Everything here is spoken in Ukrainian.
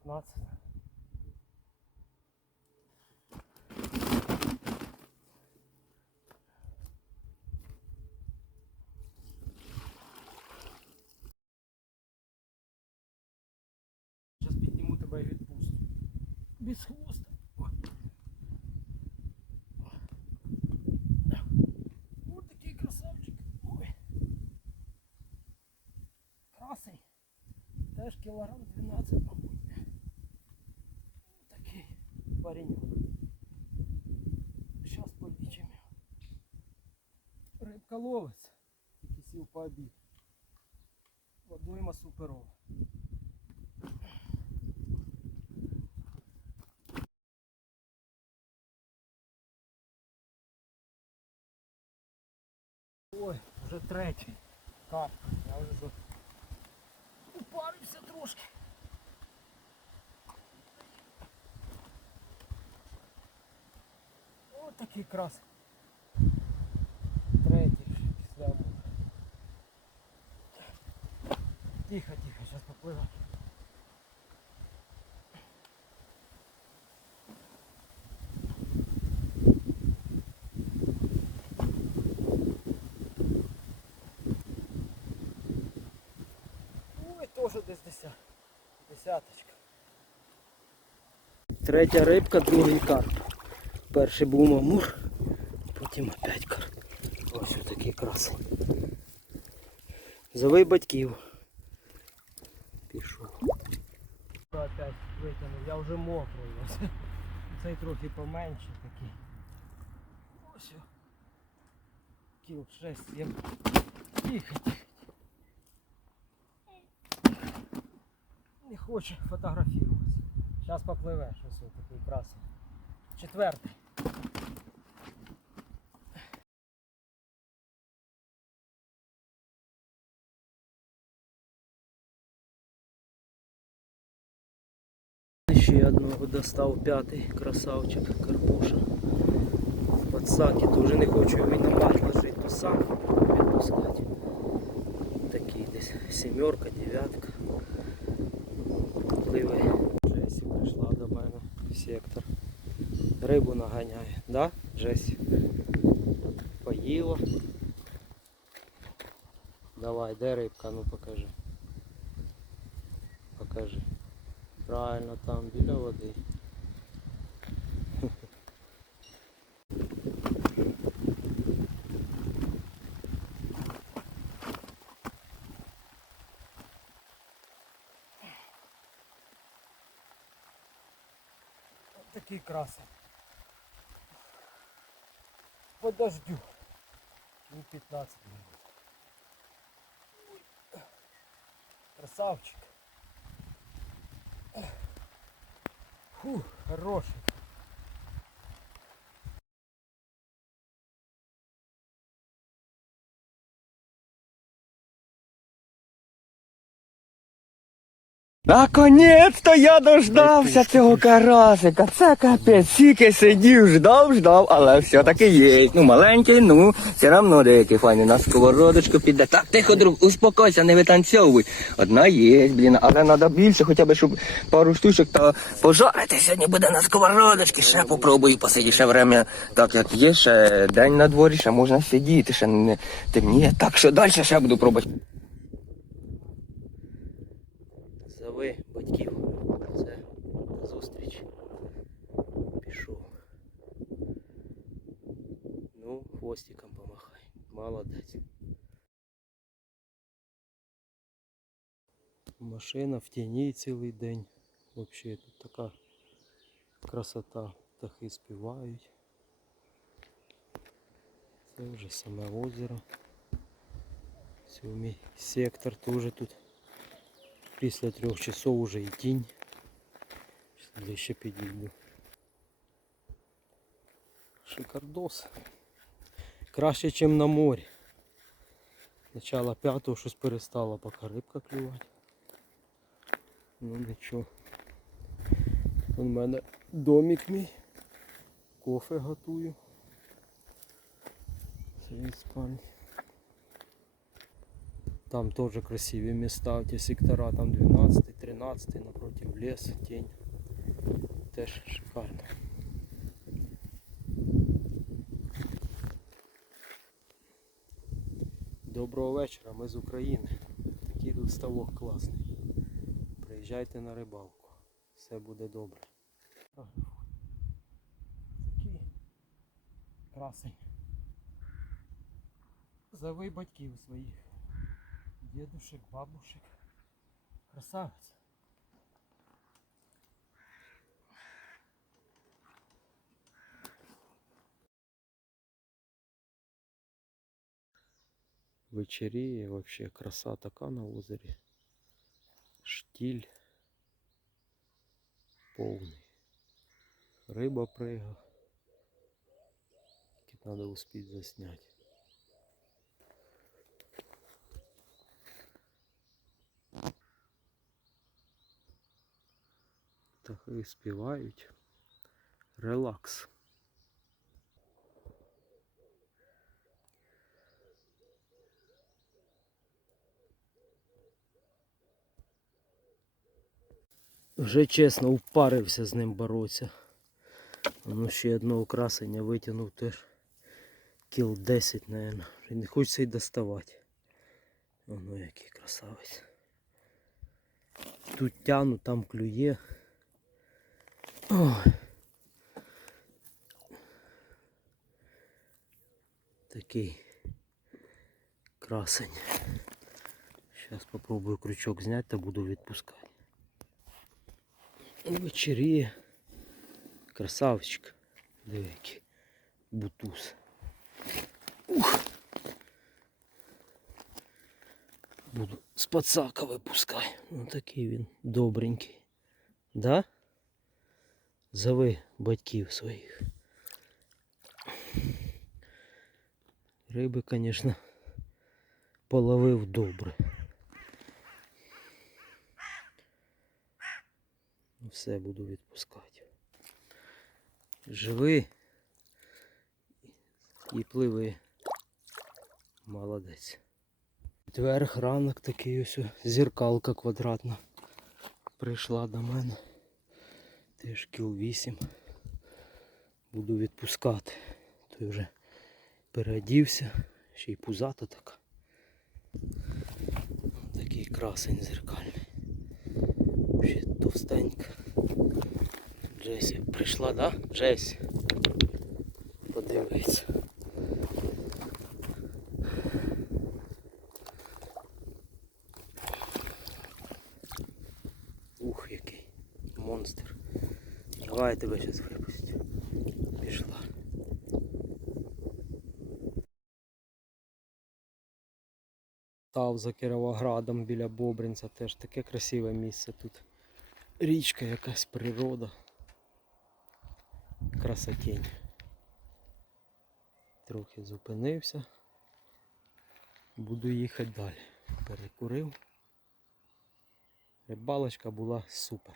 15. Зараз підніму тебе і відпустю. Без хвоста. Ось такий красавчик. Ой. Красий. Теж кілограм 12, мабуть. Пареньок. Зараз полічимо. Рибка ловиться. Тільки сів по обід. Водойма суперова. Ой, вже третій. Кап. Я вже за... упарився трошки. Ось такий крас. Третій після. Тихо, тихо, зараз попливе. Ой, теж десь деся... десяточка. Третя рибка, другий карп. Перший був мамур, потім опять карп. Ось такий красий. Зови батьків. Пішов. Опять витягнув, я вже мокрий. Цей трохи поменше такий. Ось. Кіл 6, я... Тихо, тихо. Не хоче фотографуватися. Зараз попливе щось ось такий красний. Четвертий. Ще одного достав п'ятий красавчик Карпуша. Пацаки теж не хочу його на бак ложити, то сам відпускати. Такий десь сімерка, дев'ятка. Пливе. Джесі прийшла до мене в сектор. Рибу наганяє, да, Джесі? Поїла. Давай, де рибка, ну покажи. Покажи. Правильно, там біля води. Такий красень. Подождю. Ну 15 минут. Красавчик. Фу, хороший. Наконець-то я дождався цього карасика. Це капець, тільки сидів, ждав, ждав, але все-таки є. Ну, маленький, ну, все одно деякий файний. На сковородочку піде. Так, тихо, друг, успокойся, не витанцьовуй. Одна є, блін, але треба більше, хоча б, щоб пару штучок та пожарити. Сьогодні буде на сковородочці. Ще попробую посидіти, ще время, так як є, ще день на дворі, ще можна сидіти, ще не темніє. Так що далі ще буду пробувати. хвостиком помахай. Молодець. Машина в тіні цілий день. Взагалі тут така красота. Птахи співають. Це вже саме озеро. Сьомий сектор теж тут. Після трьох часов уже і тінь. Щас Ближче підійду. Шикардос. Краще, ніж на морі. Начало п'ятого щось перестало поки рибка клювати. Ну нічого. У мене домик мій. Кофе готую. Від спальні. Там теж красиві міста, ті сектора, там 12, 13, напротив лес, тінь. Теж шикарно. Доброго вечора, ми з України. Такий тут ставок класний. Приїжджайте на рибалку. Все буде добре. Такий красень. Зови батьків своїх. Дідушек, бабушек. Красавець. Вечеріє, вообще краса така на озері. Штіль повний. Риба прига. Тільки треба успіти засняти. Птахи співають. Релакс. Вже чесно впарився з ним боротися. Ну ще одного красення витягнув теж кіл 10, наверное. Вже не хочеться й доставати. Воно який красавець. Тут тяну, там клює. Ой. Такий красень. Зараз попробую крючок зняти та буду відпускати. Вечеріє. Красавчик. Диви який бутуз. Ух. Буду з пацака випускай. Ну такий він добренький. Да? Зови батьків своїх. Риби, звісно, половив добре. Все буду відпускати. Живи і пливи. Молодець. Тверх ранок такий ось о, зеркалка квадратна. Прийшла до мене. Теж кіл 8. Буду відпускати. Той вже переодівся, ще й пузата така. Такий красень зеркальний. Ще товстенька. Джесі прийшла, да? Джесі. Подивиться. Ух, який монстр. Давай я тебе зараз випустю. Пішла. Став за Кіровоградом біля Бобринця, теж таке красиве місце тут. Річка якась природа. Красотень. Трохи зупинився. Буду їхати далі. Перекурив. Рибалочка була супер.